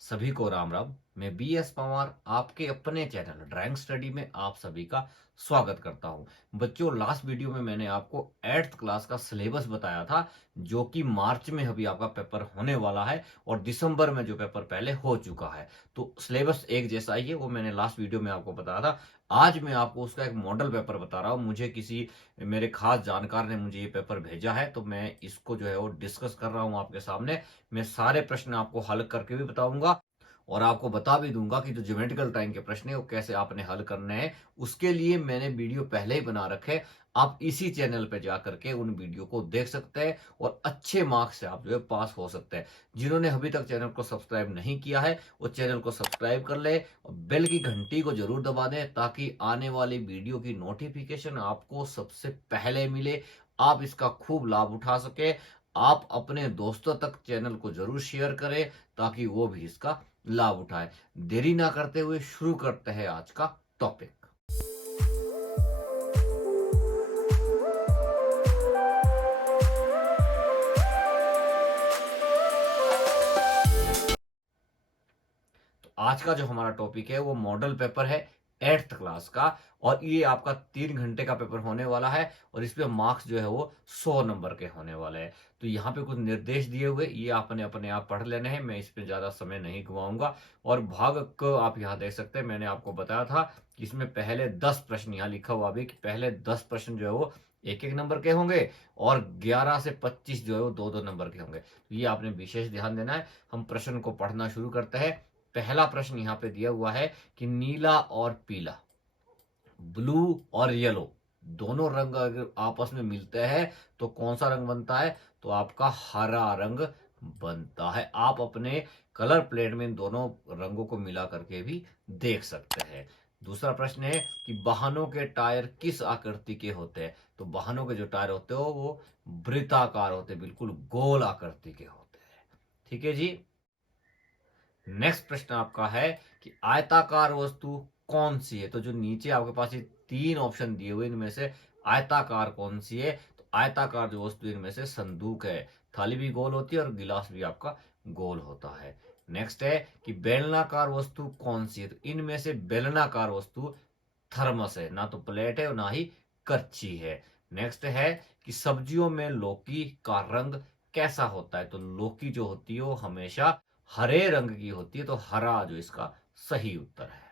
सभी को राम राम। मैं बी एस पवार आपके अपने चैनल ड्राइंग स्टडी में आप सभी का स्वागत करता हूं। बच्चों, लास्ट वीडियो में मैंने आपको 8th क्लास का सिलेबस बताया था, जो कि मार्च में अभी आपका पेपर होने वाला है और दिसंबर में जो पेपर पहले हो चुका है। तो सिलेबस एक जैसा ही है, वो मैंने लास्ट वीडियो में आपको बताया था। आज मैं आपको उसका एक मॉडल पेपर बता रहा हूँ। मुझे किसी मेरे खास जानकार ने मुझे ये पेपर भेजा है, तो मैं इसको जो है वो डिस्कस कर रहा हूँ आपके सामने। मैं सारे प्रश्न आपको हल करके भी बताऊंगा और आपको बता भी दूंगा कि जो ज्योमेट्रिकल टाइम के प्रश्न है वो कैसे आपने हल करने हैं। उसके लिए मैंने वीडियो पहले ही बना रखे, आप इसी चैनल पे जा करके उन वीडियो को देख सकते हैं और अच्छे मार्क्स से आप जो है पास हो सकते हैं। जिन्होंने अभी तक चैनल को सब्सक्राइब नहीं किया है वो चैनल को सब्सक्राइब कर ले और बेल की घंटी को जरूर दबा दें, ताकि आने वाली वीडियो की नोटिफिकेशन आपको सबसे पहले मिले, आप इसका खूब लाभ उठा सके। आप अपने दोस्तों तक चैनल को जरूर शेयर करें ताकि वो भी इसका लाभ उठाए। देरी ना करते हुए शुरू करते हैं आज का टॉपिक। तो आज का जो हमारा टॉपिक है वो मॉडल पेपर है 8th क्लास का, और ये आपका 3 घंटे का पेपर होने वाला है और इसमें मार्क्स जो है वो 100 नंबर के होने वाले हैं। तो यहाँ पे कुछ निर्देश दिए हुए, ये आपने अपने आप पढ़ लेने हैं, मैं इस पे ज्यादा समय नहीं गवाऊंगा। और भाग को आप यहाँ देख सकते हैं, मैंने आपको बताया था कि इसमें पहले 10 प्रश्न, यहाँ लिखा हुआ भी कि पहले 10 प्रश्न जो है वो एक एक नंबर के होंगे और 11 से 25 जो है वो 2-2 नंबर के होंगे। तो ये आपने विशेष ध्यान देना है। हम प्रश्न को पढ़ना शुरू करते हैं। पहला प्रश्न यहाँ पे दिया हुआ है कि नीला और पीला, ब्लू और येलो, दोनों रंग अगर आपस में मिलते हैं तो कौन सा रंग बनता है? तो आपका हरा रंग बनता है। आप अपने कलर प्लेट में इन दोनों रंगों को मिला करके भी देख सकते हैं। दूसरा प्रश्न है कि वाहनों के टायर किस आकृति के होते हैं? तो वाहनों के जो टायर होते हो वो वृत्ताकार होते हैं, बिल्कुल गोल आकृति के होते हैं। ठीक है जी। नेक्स्ट प्रश्न आपका है कि आयताकार वस्तु कौन सी है? तो जो नीचे आपके पास ये 3 ऑप्शन दिए हुए, इनमें से आयताकार कौन सी है? तो आयताकार जो वस्तु इनमें से संदूक है। थाली भी गोल होती है और गिलास भी आपका गोल होता है। नेक्स्ट है कि बेलनाकार वस्तु कौन सी है? तो इनमें से बेलनाकार वस्तु थर्मस है, ना तो प्लेट है और ना ही करछी है। नेक्स्ट है कि सब्जियों में लौकी का रंग कैसा होता है? तो लौकी जो होती है वो हमेशा हरे रंग की होती है, तो हरा जो इसका सही उत्तर है।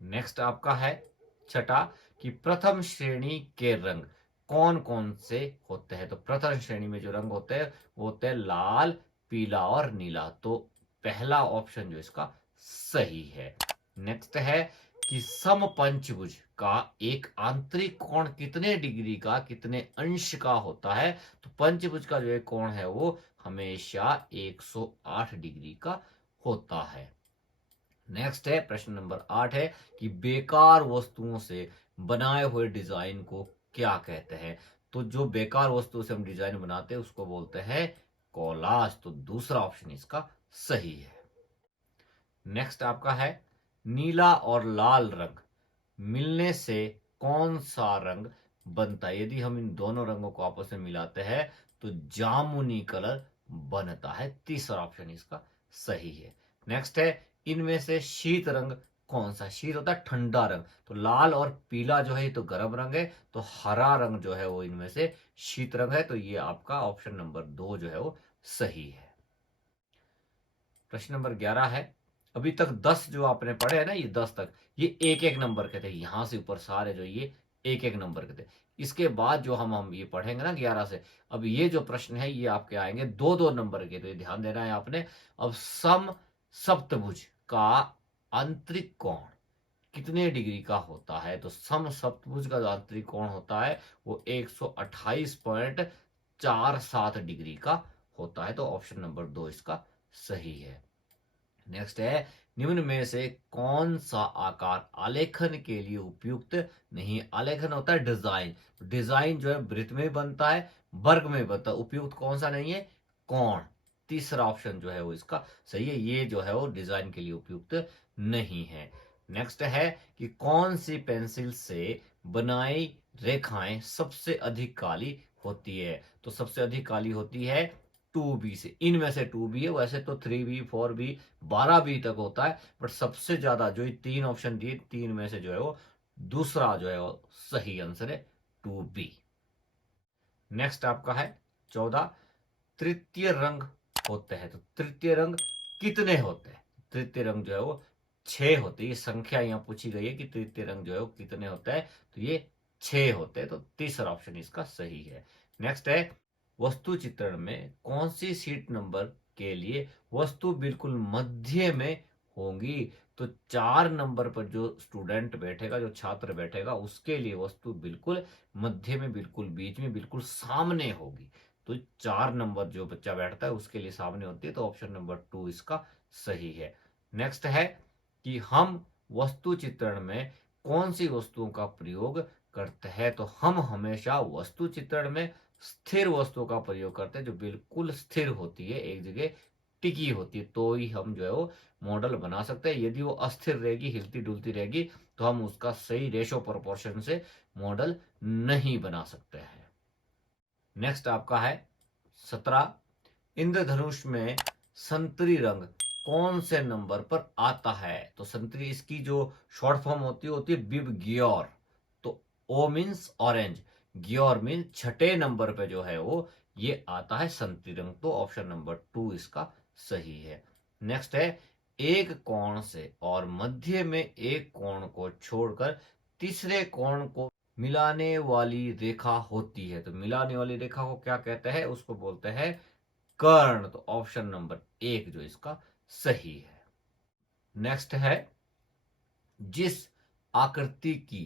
नेक्स्ट आपका है छठा कि प्रथम श्रेणी के रंग कौन कौन से होते हैं? तो प्रथम श्रेणी में जो रंग होते हैं वो होते हैं लाल, पीला और नीला। तो पहला ऑप्शन जो इसका सही है। नेक्स्ट है कि समपंचभुज का एक आंतरिक कोण कितने डिग्री का, कितने अंश का होता है? तो पंचभुज का जो एक कोण है वो हमेशा 108 डिग्री का होता है। नेक्स्ट है प्रश्न नंबर 8 है कि बेकार वस्तुओं से बनाए हुए डिजाइन को क्या कहते हैं? तो जो बेकार वस्तुओं से हम डिजाइन बनाते हैं उसको बोलते हैं कोलाज। तो दूसरा ऑप्शन इसका सही है। नेक्स्ट आपका है नीला और लाल रंग मिलने से कौन सा रंग बनता है? यदि हम इन दोनों रंगों को आपस में मिलाते हैं तो जामुनी कलर बनता है। तीसरा ऑप्शन इसका सही है। नेक्स्ट है इनमें से शीत रंग कौन सा? शीत होता है ठंडा रंग, तो लाल और पीला जो है ये तो गर्म रंग है, तो हरा रंग जो है वो इनमें से शीत रंग है। तो ये आपका ऑप्शन नंबर 2 जो है वो सही है। प्रश्न नंबर 11 है, अभी तक 10 जो आपने पढ़े हैं ना, ये 10 तक ये एक एक नंबर के थे, यहां से ऊपर सारे जो ये एक एक नंबर के थे। इसके बाद जो हम ये पढ़ेंगे ना 11 से, अब ये जो प्रश्न है ये आपके आएंगे 2-2 नंबर के, तो ये ध्यान देना है आपने। अब सम सप्तभुज का आंतरिक कोण कितने डिग्री का होता है? तो सम सप्तभुज का जो आंतरिक कोण होता है वो 128.47 डिग्री का होता है। तो ऑप्शन नंबर 2 इसका सही है। नेक्स्ट है निम्न में से कौन सा आकार आलेखन के लिए उपयुक्त नहीं? आलेखन होता है डिजाइन, डिजाइन जो है वृत्त में बनता है, वर्ग में बनता है, उपयुक्त कौन सा नहीं है? कोण। तीसरा ऑप्शन जो है वो इसका सही है, ये जो है वो डिजाइन के लिए उपयुक्त नहीं है। नेक्स्ट है कि कौन सी पेंसिल से बनाई रेखाएं सबसे अधिक काली होती है? तो सबसे अधिक काली होती है 2B से, इनमें से 2B है। वैसे तो 3B 4B 12B तक होता है, बट सबसे ज्यादा जो ये तीन ऑप्शन दिए, तीन में से जो है वो दूसरा जो है वो सही आंसर है 2B। नेक्स्ट आपका है 14, तृतीय रंग होते हैं। तो तृतीय रंग कितने होते हैं? तृतीय रंग जो है वो 6 होते हैं। ये संख्या यहाँ पूछी गई है कि तृतीय रंग जो है वो कितने होते हैं, तो ये 6 होते हैं। तो तीसरा ऑप्शन इसका सही है। नेक्स्ट है, वस्तु चित्रण में कौन सी सीट नंबर के लिए वस्तु बिल्कुल मध्य में होंगी? तो 4 नंबर पर जो स्टूडेंट बैठेगा, जो छात्र बैठेगा, उसके लिए वस्तु बिल्कुल मध्य में, बिल्कुल बीच में, बिल्कुल सामने होगी। तो 4 नंबर जो बच्चा बैठता है उसके लिए सामने होती है। तो ऑप्शन नंबर 2 इसका सही है। नेक्स्ट है कि हम वस्तु चित्रण में कौन सी वस्तुओं का प्रयोग करते हैं? तो हम हमेशा वस्तु चित्रण में स्थिर वस्तुओं का प्रयोग करते हैं, जो बिल्कुल स्थिर होती है, एक जगह टिकी होती है, तो ही हम जो है वो मॉडल बना सकते हैं। यदि वो अस्थिर रहेगी, हिलती डुलती रहेगी, तो हम उसका सही रेशो प्रोपोर्शन से मॉडल नहीं बना सकते हैं। नेक्स्ट आपका है 17, इंद्रधनुष में संतरी रंग कौन से नंबर पर आता है? तो संतरी, इसकी जो शॉर्ट फॉर्म होती है बिब गियोर। तो ओ मीन्स ऑरेंज, गियोर मीन्स छठे नंबर पे जो है वो ये आता है संतरी रंग। तो ऑप्शन नंबर 2 इसका सही है। नेक्स्ट है, एक कोण से और मध्य में एक कोण को छोड़कर तीसरे कोण को मिलाने वाली रेखा होती है। तो मिलाने वाली रेखा को क्या कहते हैं? उसको बोलते हैं कर्ण। तो ऑप्शन नंबर 1 जो इसका सही है। नेक्स्ट है, जिस आकृति की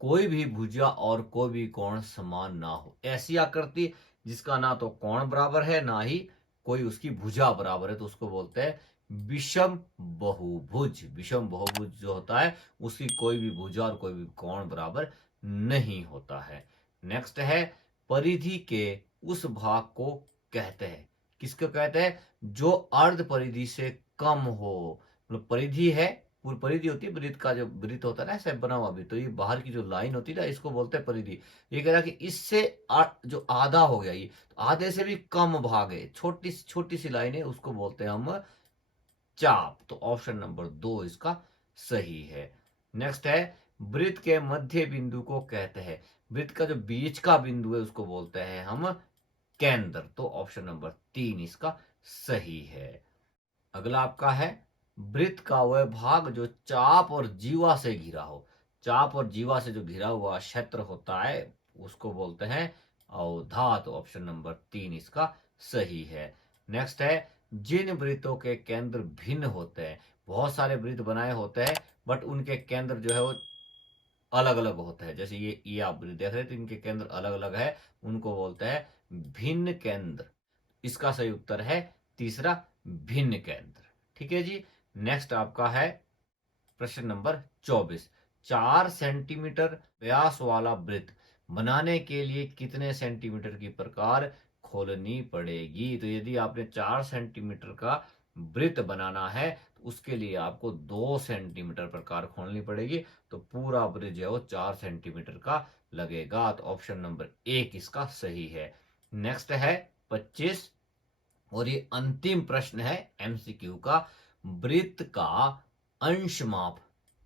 कोई भी भुजा और कोई भी कोण समान ना हो, ऐसी आकृति जिसका ना तो कोण बराबर है, ना ही कोई उसकी भुजा बराबर है, तो उसको बोलते हैं विषम बहुभुज। विषम बहुभुज जो होता है उसकी कोई भी भुजा और कोई भी कोण बराबर नहीं होता है। नेक्स्ट है, परिधि के उस भाग को कहते हैं, किसको कहते हैं? जो अर्ध परिधि से कम हो। मतलब परिधि है, पूरी परिधि होती है, वृत्त का जो वृत्त होता है ना ऐसे बना हुआ भी, तो ये बाहर की जो लाइन होती है ना, इसको बोलते हैं परिधि। ये कह रहा कि इससे जो आधा हो गया, ये तो आधे से भी कम भाग है, छोटी छोटी सी लाइन है, उसको बोलते हैं हम चाप। तो ऑप्शन नंबर 2 इसका सही है। नेक्स्ट है, वृत्त के मध्य बिंदु को कहते हैं, वृत्त का जो बीच का बिंदु है उसको बोलते हैं हम केंद्र। तो ऑप्शन नंबर 3 इसका सही है। अगला आपका है, वृत्त का वह भाग जो चाप और जीवा से घिरा हो। चाप और जीवा से जो घिरा हुआ क्षेत्र होता है उसको बोलते हैं अवधा। तो ऑप्शन नंबर 3 इसका सही है। नेक्स्ट है, जिन वृत्तों के केंद्र भिन्न होते हैं, बहुत सारे वृत्त बनाए होते हैं बट उनके केंद्र जो है वो अलग अलग होते हैं, जैसे ये आप वृत्त देख रहे हैं तो इनके केंद्र अलग अलग है, उनको बोलते हैं भिन्न केंद्र। इसका सही उत्तर है तीसरा, भिन्न केंद्र। ठीक है जी। नेक्स्ट आपका है प्रश्न नंबर 24, 4 सेंटीमीटर व्यास वाला वृत्त बनाने के लिए कितने सेंटीमीटर की प्रकार खोलनी पड़ेगी? तो यदि आपने 4 सेंटीमीटर का वृत्त बनाना है तो उसके लिए आपको 2 सेंटीमीटर प्रकार खोलनी पड़ेगी। तो पूरा वृत्त जो है वो 4 सेंटीमीटर का लगेगा। तो ऑप्शन नंबर 1 इसका सही है। नेक्स्ट है 25, और ये अंतिम प्रश्न है एमसीक्यू का, वृत्त का अंश माप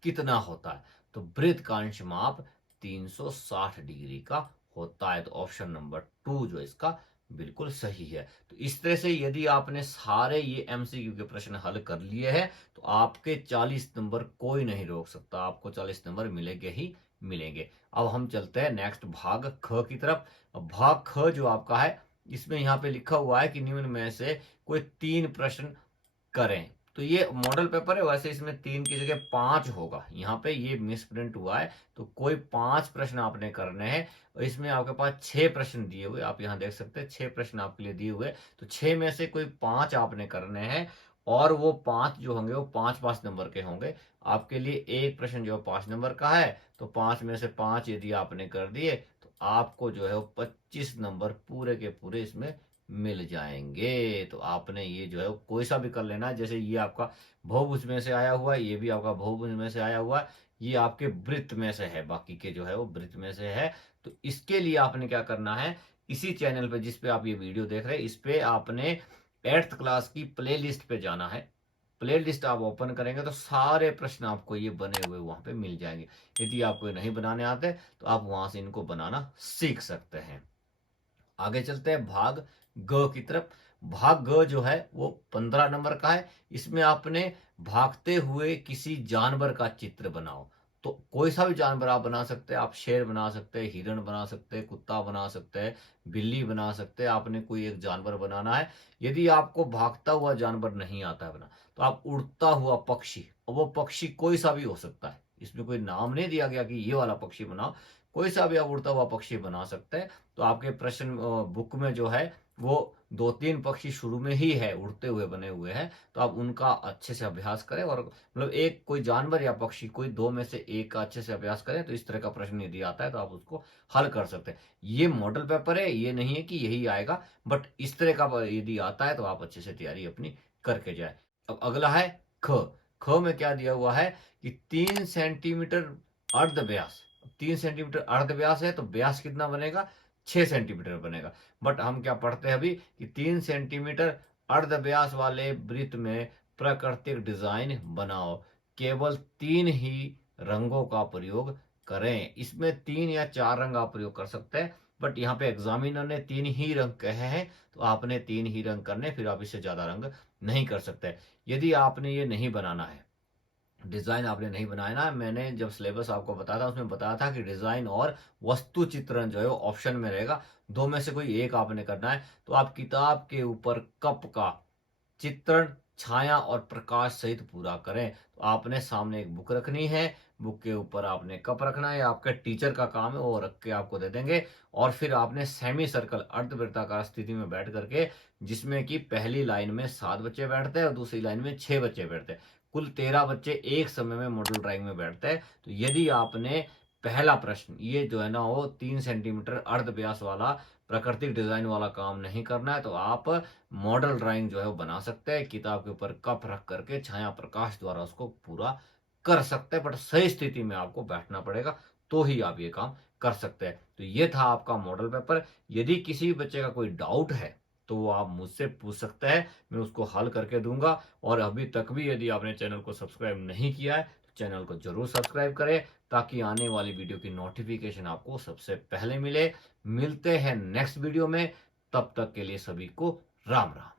कितना होता है? तो वृत्त का अंश माप 360 डिग्री का होता है। तो ऑप्शन नंबर 2 जो इसका बिल्कुल सही है। तो इस तरह से यदि आपने सारे ये एमसीक्यू के प्रश्न हल कर लिए हैं तो आपके 40 नंबर कोई नहीं रोक सकता, आपको 40 नंबर मिलेंगे ही मिलेंगे। अब हम चलते हैं नेक्स्ट भाग ख की तरफ। भाग ख जो आपका है, इसमें यहाँ पे लिखा हुआ है कि निम्न में से कोई 3 प्रश्न करें। तो ये मॉडल पेपर है, वैसे इसमें 3 की जगह 5 होगा, यहाँ पे ये मिस प्रिंट हुआ है। तो कोई 5 प्रश्न आपने करने हैं और इसमें आपके पास 6 प्रश्न दिए हुए, आप यहाँ देख सकते हैं 6 प्रश्न आपके लिए दिए हुए। तो 6 में से कोई 5 आपने करने हैं और वो 5 जो होंगे वो 5-5 नंबर के होंगे। आपके लिए एक प्रश्न जो 5 नंबर का है, तो 5 में से 5 यदि आपने कर दिए तो आपको जो है वो 25 नंबर पूरे के पूरे इसमें मिल जाएंगे। तो आपने ये जो है वो कोई सा भी कर लेना है, जैसे ये आपका बहुभुज में से आया हुआ है, ये भी आपका बहुभुज में से आया हुआ है, ये आपके वृत्त में से है, बाकी के जो है वो वृत्त में से है। तो इसके लिए आपने क्या करना है इसी चैनल पे जिस पे आप ये वीडियो देख रहे हैं, इस पे आपने 8th क्लास की प्लेलिस्ट पे जाना है। प्लेलिस्ट आप ओपन करेंगे तो सारे प्रश्न आपको ये बने हुए वहाँ पे मिल जाएँगे। यदि आपको ये नहीं बनाने आते, तो आप वहाँ से इनको बनाना सीख सकते हैं। आगे चलते हैं भाग ग की तरफ। भाग ग जो है वो 15 नंबर का है। इसमें आपने भागते हुए किसी जानवर का चित्र बनाओ। तो कोई सा भी जानवर आप बना सकते हैं। आप शेर बना सकते हैं, हिरण बना सकते हैं, कुत्ता बना सकते हैं, बिल्ली बना सकते हैं। आपने कोई एक जानवर बनाना है। यदि आपको भागता हुआ जानवर नहीं आता है बना, तो आप उड़ता हुआ पक्षी, और वो पक्षी कोई सा भी हो सकता है। इसमें कोई नाम नहीं दिया गया कि ये वाला पक्षी बनाओ। कोई सा भी आप उड़ता हुआ पक्षी बना सकते हैं। तो आपके प्रश्न बुक में जो है वो 2-3 पक्षी शुरू में ही है, उड़ते हुए बने हुए हैं। तो आप उनका अच्छे से अभ्यास करें, और मतलब एक कोई जानवर या पक्षी कोई 2 में से एक का अच्छे से अभ्यास करें, तो इस तरह का प्रश्न यदि आता है तो आप उसको हल कर सकते हैं। ये मॉडल पेपर है, ये नहीं है कि यही आएगा, बट इस तरह का यदि आता है तो आप अच्छे से तैयारी अपनी करके जाए। अब अगला है ख। ख में क्या दिया हुआ है कि 3 सेंटीमीटर अर्ध व्यास। 3 सेंटीमीटर अर्ध व्यास है, तो व्यास कितना बनेगा? 6 सेंटीमीटर बनेगा। बट हम क्या पढ़ते हैं अभी कि 3 सेंटीमीटर अर्ध व्यास वाले वृत्त में प्राकृतिक डिजाइन बनाओ। केवल 3 ही रंगों का प्रयोग करें। इसमें 3 या 4 रंग आप प्रयोग कर सकते हैं, बट यहाँ पे एग्जामिनर ने 3 ही रंग कहे हैं, तो आपने 3 ही रंग करने, फिर आप इससे ज्यादा रंग नहीं कर सकते। यदि आपने ये नहीं बनाना है, डिजाइन आपने नहीं बनाया ना, मैंने जब सिलेबस आपको बताया था उसमें बताया था कि डिजाइन और वस्तु चित्रण जो है वो ऑप्शन में रहेगा। दो में से कोई एक आपने करना है। तो आप किताब के ऊपर कप का चित्रण छाया और प्रकाश सहित पूरा करें। तो आपने सामने एक बुक रखनी है, बुक के ऊपर आपने कप रखना है, आपके टीचर का काम है, वो रख के आपको दे देंगे। और फिर आपने सेमी सर्कल अर्धवृत्ताकार स्थिति में बैठ करके, जिसमें कि पहली लाइन में 7 बच्चे बैठते हैं और दूसरी लाइन में 6 बच्चे बैठते हैं, कुल 13 बच्चे एक समय में मॉडल ड्राइंग में बैठते हैं। तो यदि आपने पहला प्रश्न ये जो है ना वो 3 सेंटीमीटर अर्ध व्यास वाला प्राकृतिक डिजाइन वाला काम नहीं करना है, तो आप मॉडल ड्राइंग जो है वो बना सकते हैं। किताब के ऊपर कप रख करके छाया प्रकाश द्वारा उसको पूरा कर सकते हैं, बट सही स्थिति में आपको बैठना पड़ेगा, तो ही आप ये काम कर सकते हैं। तो ये था आपका मॉडल पेपर। यदि किसी बच्चे का कोई डाउट है, तो वो आप मुझसे पूछ सकते हैं, मैं उसको हल करके दूंगा। और अभी तक भी यदि आपने चैनल को सब्सक्राइब नहीं किया है, तो चैनल को जरूर सब्सक्राइब करें, ताकि आने वाली वीडियो की नोटिफिकेशन आपको सबसे पहले मिले। मिलते हैं नेक्स्ट वीडियो में, तब तक के लिए सभी को राम राम।